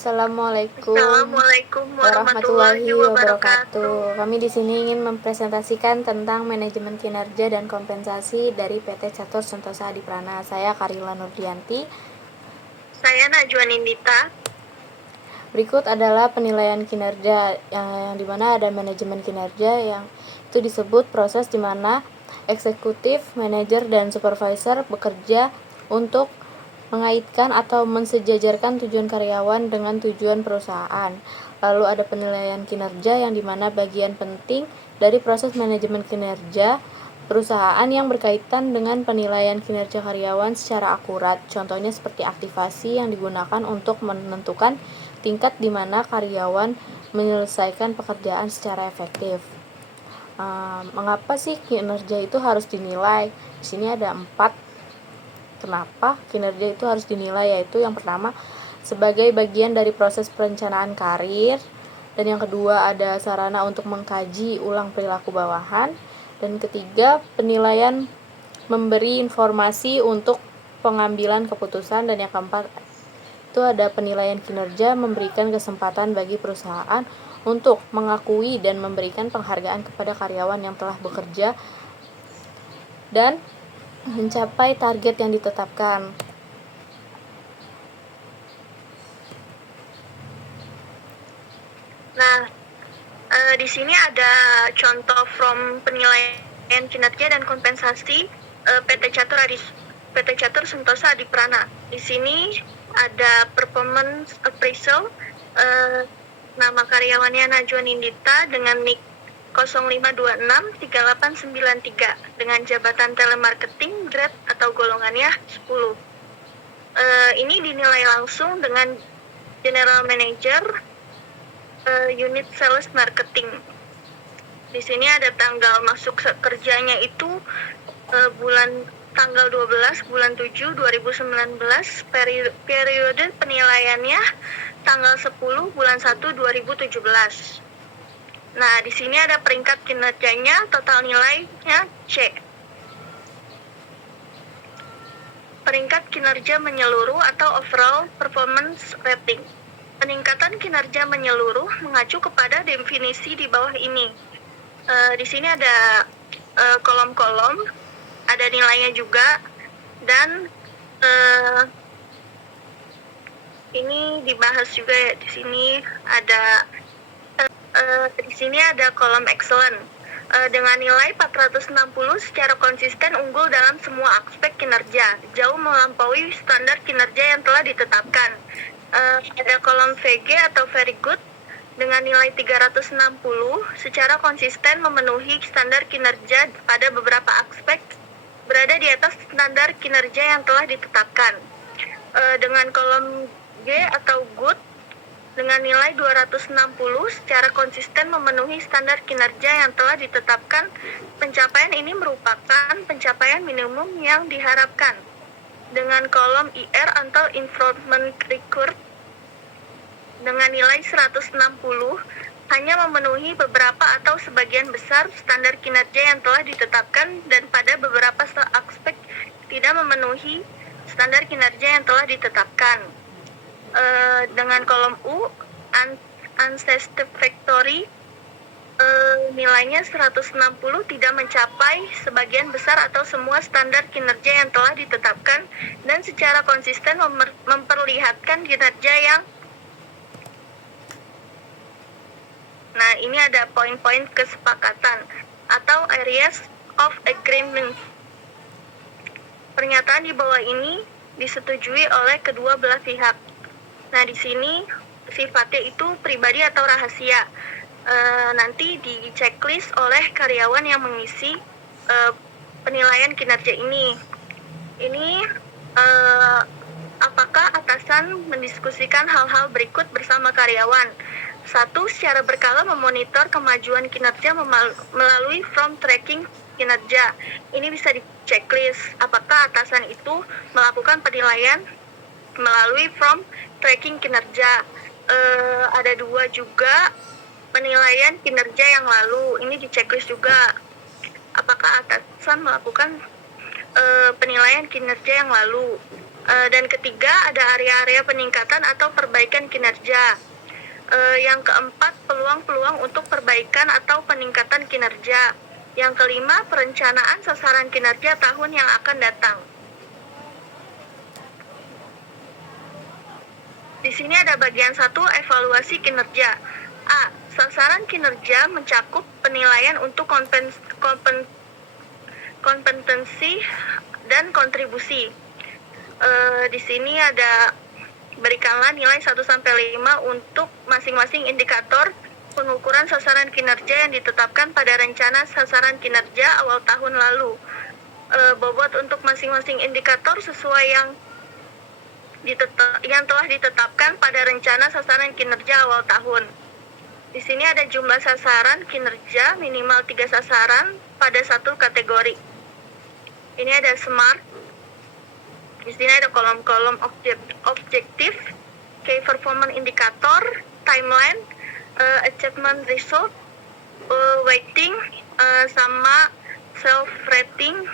Assalamualaikum Assalamualaikum warahmatullahi warahmatullahi wabarakatuh. wabarakatuh. Kami di sini ingin mempresentasikan tentang manajemen kinerja dan kompensasi dari PT Catur Sentosa Adi Prana. Saya Karila Nurdianti. Saya Najwa Nindita. Berikut adalah penilaian kinerja yang dimana ada manajemen kinerja yang itu disebut proses dimana eksekutif, manajer, dan supervisor bekerja untuk mengaitkan atau mensejajarkan tujuan karyawan dengan tujuan perusahaan. Lalu ada penilaian kinerja yang dimana bagian penting dari proses manajemen kinerja perusahaan yang berkaitan dengan penilaian kinerja karyawan secara akurat. Contohnya seperti aktivasi yang digunakan untuk menentukan tingkat di mana karyawan menyelesaikan pekerjaan secara efektif. Mengapa sih kinerja itu harus dinilai? Di sini ada 4. Kenapa kinerja itu harus dinilai, yaitu yang pertama sebagai bagian dari proses perencanaan karir, dan yang kedua ada sarana untuk mengkaji ulang perilaku bawahan, dan ketiga penilaian memberi informasi untuk pengambilan keputusan, dan yang keempat itu ada penilaian kinerja memberikan kesempatan bagi perusahaan untuk mengakui dan memberikan penghargaan kepada karyawan yang telah bekerja dan mencapai target yang ditetapkan. Nah, di sini ada contoh from penilaian kinerja dan kompensasi PT Catur Sentosa Adi Prana. Di sini ada performance appraisal, nama karyawannya Najwa Nindita dengan NIK 05263893 dengan jabatan telemarketing grade atau golongannya 10. Ini dinilai langsung dengan General Manager unit sales marketing. Di sini ada tanggal masuk kerjanya itu tanggal 12 bulan 7 2019, periode penilaiannya tanggal 10 bulan 1 2017. Nah, di sini ada peringkat kinerjanya, total nilainya C. Peringkat kinerja menyeluruh atau overall performance rating. Peningkatan kinerja menyeluruh mengacu kepada definisi di bawah ini. Di sini ada kolom-kolom, ada nilainya juga, dan ini dibahas juga ya. Di sini ada kolom excellent dengan nilai 460 secara konsisten unggul dalam semua aspek kinerja, jauh melampaui standar kinerja yang telah ditetapkan. Ada kolom VG atau very good dengan nilai 360 secara konsisten memenuhi standar kinerja pada beberapa aspek, berada di atas standar kinerja yang telah ditetapkan. Dengan kolom G atau good dengan nilai 260 secara konsisten memenuhi standar kinerja yang telah ditetapkan. Pencapaian ini merupakan pencapaian minimum yang diharapkan. Dengan kolom IR atau improvement record dengan nilai 160 hanya memenuhi beberapa atau sebagian besar standar kinerja yang telah ditetapkan, dan pada beberapa aspek tidak memenuhi standar kinerja yang telah ditetapkan. Dengan kolom U unsatisfactory, nilainya 160 tidak mencapai sebagian besar atau semua standar kinerja yang telah ditetapkan dan secara konsisten memperlihatkan kinerja yang. Nah, ini ada poin-poin kesepakatan atau areas of agreement. Pernyataan di bawah ini disetujui oleh kedua belah pihak. Nah, di sini sifatnya itu pribadi atau rahasia. Nanti di checklist oleh karyawan yang mengisi penilaian kinerja ini. Ini apakah atasan mendiskusikan hal-hal berikut bersama karyawan? 1. Secara berkala memonitor kemajuan kinerja melalui form tracking kinerja. Ini bisa di checklist. Apakah atasan itu melakukan penilaian melalui form tracking kinerja? Ada 2 juga, penilaian kinerja yang lalu. Ini di checklist juga. Apakah atasan melakukan penilaian kinerja yang lalu? Dan ketiga, ada area-area peningkatan atau perbaikan kinerja. Yang keempat, peluang-peluang untuk perbaikan atau peningkatan kinerja. Yang kelima, perencanaan sasaran kinerja tahun yang akan datang. Di sini ada bagian 1, evaluasi kinerja. A. Sasaran kinerja mencakup penilaian untuk kompetensi dan kontribusi. Di sini ada berikanlah nilai 1 sampai 5 untuk masing-masing indikator pengukuran sasaran kinerja yang ditetapkan pada rencana sasaran kinerja awal tahun lalu. Bobot untuk masing-masing indikator sesuai yang telah ditetapkan pada rencana sasaran kinerja awal tahun. Di sini ada jumlah sasaran kinerja minimal 3 sasaran pada satu kategori. Ini ada SMART. Di sini ada kolom-kolom objektif, key performance indicator, timeline, achievement result, weighting, sama self rating,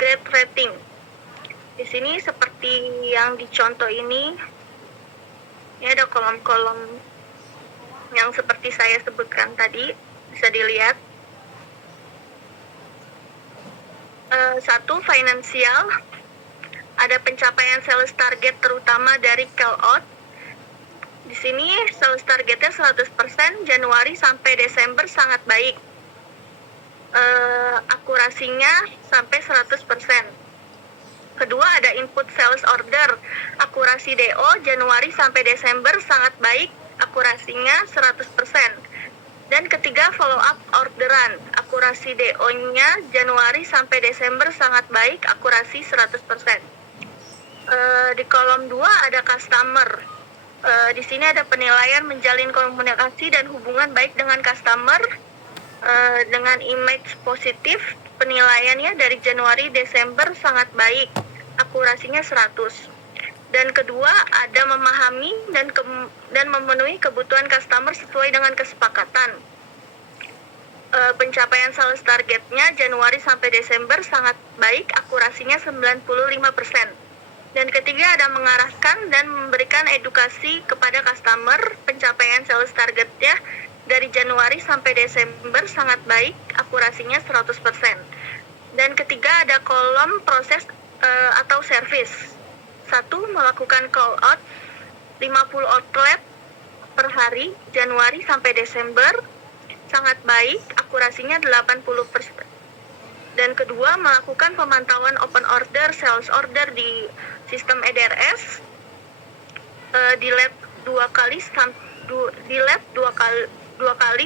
grade rating. Di sini seperti yang dicontoh ini ada kolom-kolom yang seperti saya sebutkan tadi, bisa dilihat. 1. Finansial, ada pencapaian sales target terutama dari call out. Di sini sales targetnya 100%, Januari sampai Desember sangat baik. Akurasinya sampai 100%. Kedua, ada input sales order, akurasi DO Januari sampai Desember sangat baik, akurasinya 100%. Dan ketiga, follow up orderan, akurasi DO-nya Januari sampai Desember sangat baik, akurasi 100%. Di kolom 2 ada customer. Di sini ada penilaian menjalin komunikasi dan hubungan baik dengan customer dengan image positif. Penilaiannya dari Januari Desember sangat baik, akurasinya 100. Dan kedua, ada memahami dan memenuhi kebutuhan customer sesuai dengan kesepakatan. Pencapaian sales targetnya Januari sampai Desember sangat baik, akurasinya 95%. Dan ketiga, ada mengarahkan dan memberikan edukasi kepada customer. Pencapaian sales targetnya dari Januari sampai Desember sangat baik, akurasinya 100%. Dan ketiga, ada kolom proses atau service. 1. Melakukan call out 50 outlet per hari, Januari sampai Desember sangat baik, akurasinya 80%. Dan kedua, melakukan pemantauan open order, sales order di sistem EDRS di lab 2 kali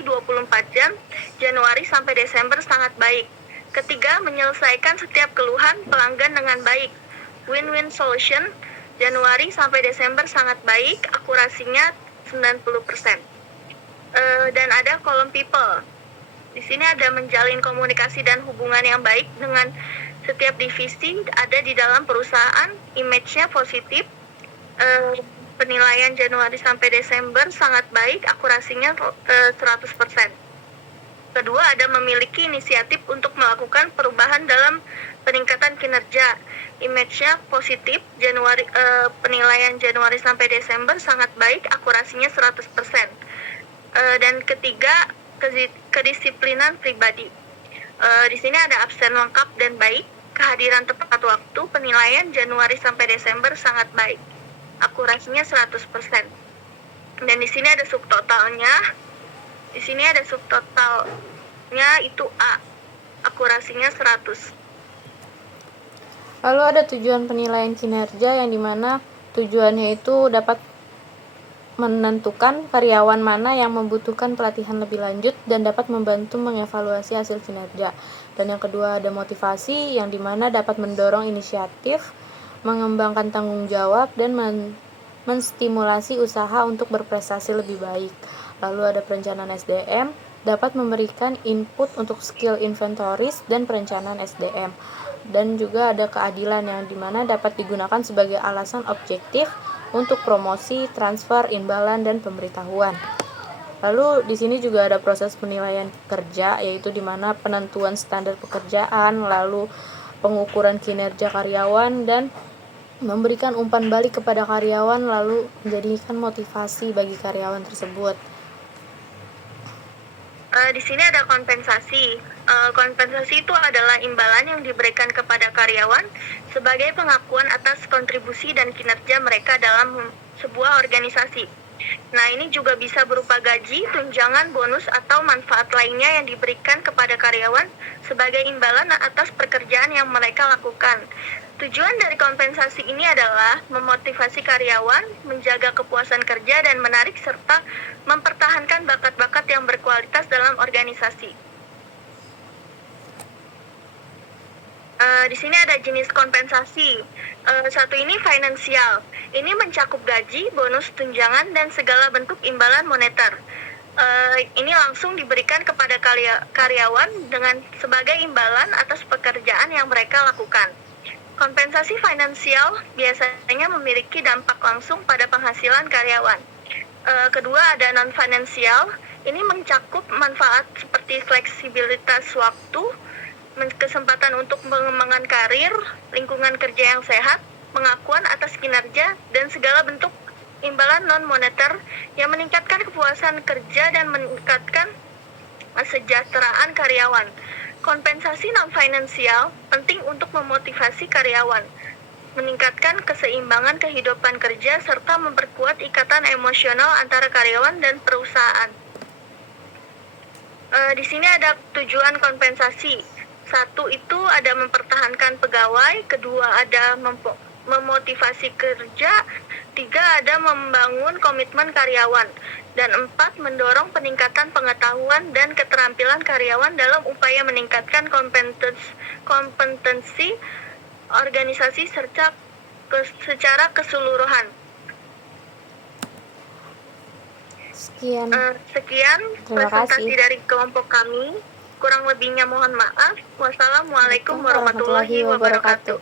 24 jam, Januari sampai Desember sangat baik. Ketiga, menyelesaikan setiap keluhan pelanggan dengan baik, win-win solution, Januari sampai Desember sangat baik, akurasinya 90%. Dan ada kolom people. Di sini ada menjalin komunikasi dan hubungan yang baik dengan setiap divisi ada di dalam perusahaan, image-nya positif. Penilaian Januari sampai Desember sangat baik, akurasinya 100%. Kedua, ada memiliki inisiatif untuk melakukan perubahan dalam peningkatan kinerja. Image-nya positif, penilaian Januari sampai Desember sangat baik, akurasinya 100%. Dan ketiga, kedisiplinan pribadi. Di sini ada absen lengkap dan baik, kehadiran tepat waktu, penilaian Januari sampai Desember sangat baik, akurasinya 100%. Dan di sini ada subtotalnya. Di sini ada subtotalnya itu A, akurasinya 100. Lalu ada tujuan penilaian kinerja yang dimana tujuannya itu dapat menentukan karyawan mana yang membutuhkan pelatihan lebih lanjut dan dapat membantu mengevaluasi hasil kinerja. Dan yang kedua ada motivasi yang dimana dapat mendorong inisiatif, mengembangkan tanggung jawab, dan menstimulasi usaha untuk berprestasi lebih baik. Lalu ada perencanaan SDM, dapat memberikan input untuk skill inventories dan perencanaan SDM. Dan juga ada keadilan yang dimana dapat digunakan sebagai alasan objektif untuk promosi, transfer, imbalan, dan pemberitahuan. Lalu di sini juga ada proses penilaian kerja, yaitu di mana penentuan standar pekerjaan, lalu pengukuran kinerja karyawan, dan memberikan umpan balik kepada karyawan lalu menjadikan motivasi bagi karyawan tersebut. Di sini ada kompensasi. Kompensasi itu adalah imbalan yang diberikan kepada karyawan sebagai pengakuan atas kontribusi dan kinerja mereka dalam sebuah organisasi. Nah, ini juga bisa berupa gaji, tunjangan, bonus, atau manfaat lainnya yang diberikan kepada karyawan sebagai imbalan atas pekerjaan yang mereka lakukan. Tujuan dari kompensasi ini adalah memotivasi karyawan, menjaga kepuasan kerja, dan menarik serta mempertahankan bakat-bakat yang berkualitas dalam organisasi. Di sini ada jenis kompensasi. Satu ini finansial. Ini mencakup gaji, bonus, tunjangan, dan segala bentuk imbalan moneter. Ini langsung diberikan kepada karyawan dengan sebagai imbalan atas pekerjaan yang mereka lakukan. Kompensasi finansial biasanya memiliki dampak langsung pada penghasilan karyawan. Kedua ada non-finansial. Ini mencakup manfaat seperti fleksibilitas waktu, kesempatan untuk pengembangan karir, lingkungan kerja yang sehat, pengakuan atas kinerja, dan segala bentuk imbalan non-moneter yang meningkatkan kepuasan kerja dan meningkatkan kesejahteraan karyawan. Kompensasi non-finansial penting untuk memotivasi karyawan, meningkatkan keseimbangan kehidupan kerja, serta memperkuat ikatan emosional antara karyawan dan perusahaan. Di sini ada tujuan kompensasi. Satu itu ada mempertahankan pegawai, kedua ada memotivasi kerja, tiga ada membangun komitmen karyawan, dan empat mendorong peningkatan pengetahuan dan keterampilan karyawan dalam upaya meningkatkan kompetensi organisasi secara keseluruhan. Sekian. Terima presentasi kasih dari kelompok kami. Kurang lebihnya mohon maaf. Wassalamualaikum warahmatullahi wabarakatuh.